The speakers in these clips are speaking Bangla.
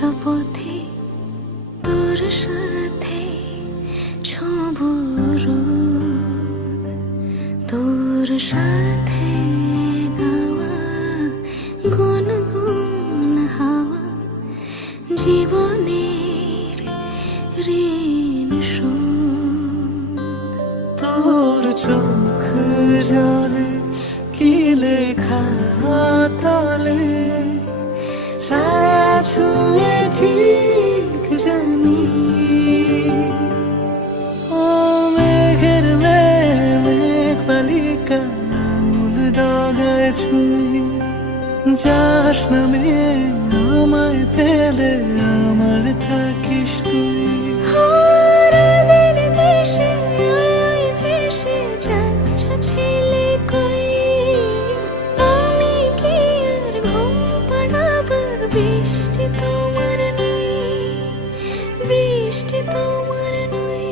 শপথে তোর সাথে ছোঁব রোদ, তোর সাথে গাওয়া গুনগুন হাওয়া জীবনের ঋণ শোধ। তোর চোখ জলে কি লেখা তলে ছায়া ছুঁয়ে ঠিক জানি। ও মেঘের মেঘ বালিকা আঙুল ডগায় ছুঁয়ে যাস নামে আমায় ফেলে আমার থাকিস তুই। বৃষ্টি তোমার নই, বৃষ্টি তোমার নই,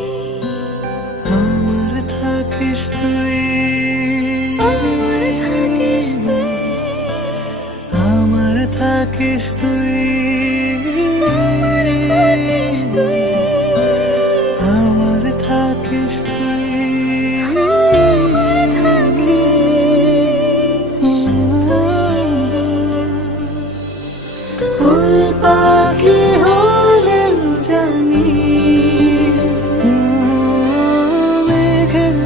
আমার থাকিস তুই, আমার থাকিস তুই, আমার থাকিস তুই, আমার থাকিস তুই, আমার থাকিস তুই, আমার থাকিস তুই। ফুল পাখি হলেও জানি মেঘের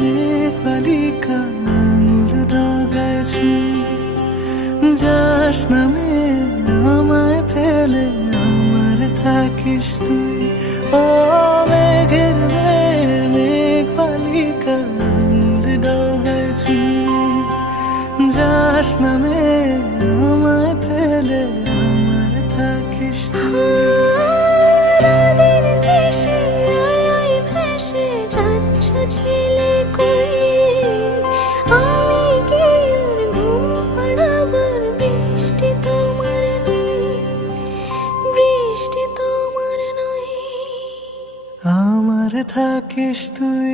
মেঘ বালিকা আঙুল ডগায় ছুঁয়ে যাস নামে আমায় ফেলে আমার থাকিস তুই। ও মেঘের মেঘ বালিকা আঙুল ডগায় ছুঁয়ে যাস নামে আমায় ফেলে আমার থাকিস তুই। রাতের দেশে আলোয় ভেসে যাচ্ছ ছেলে কই, আমি কি আর ঘুম পাড়াবার বৃষ্টি তোমার নই, বৃষ্টি তোমার নই, আমার থাকিস তুই।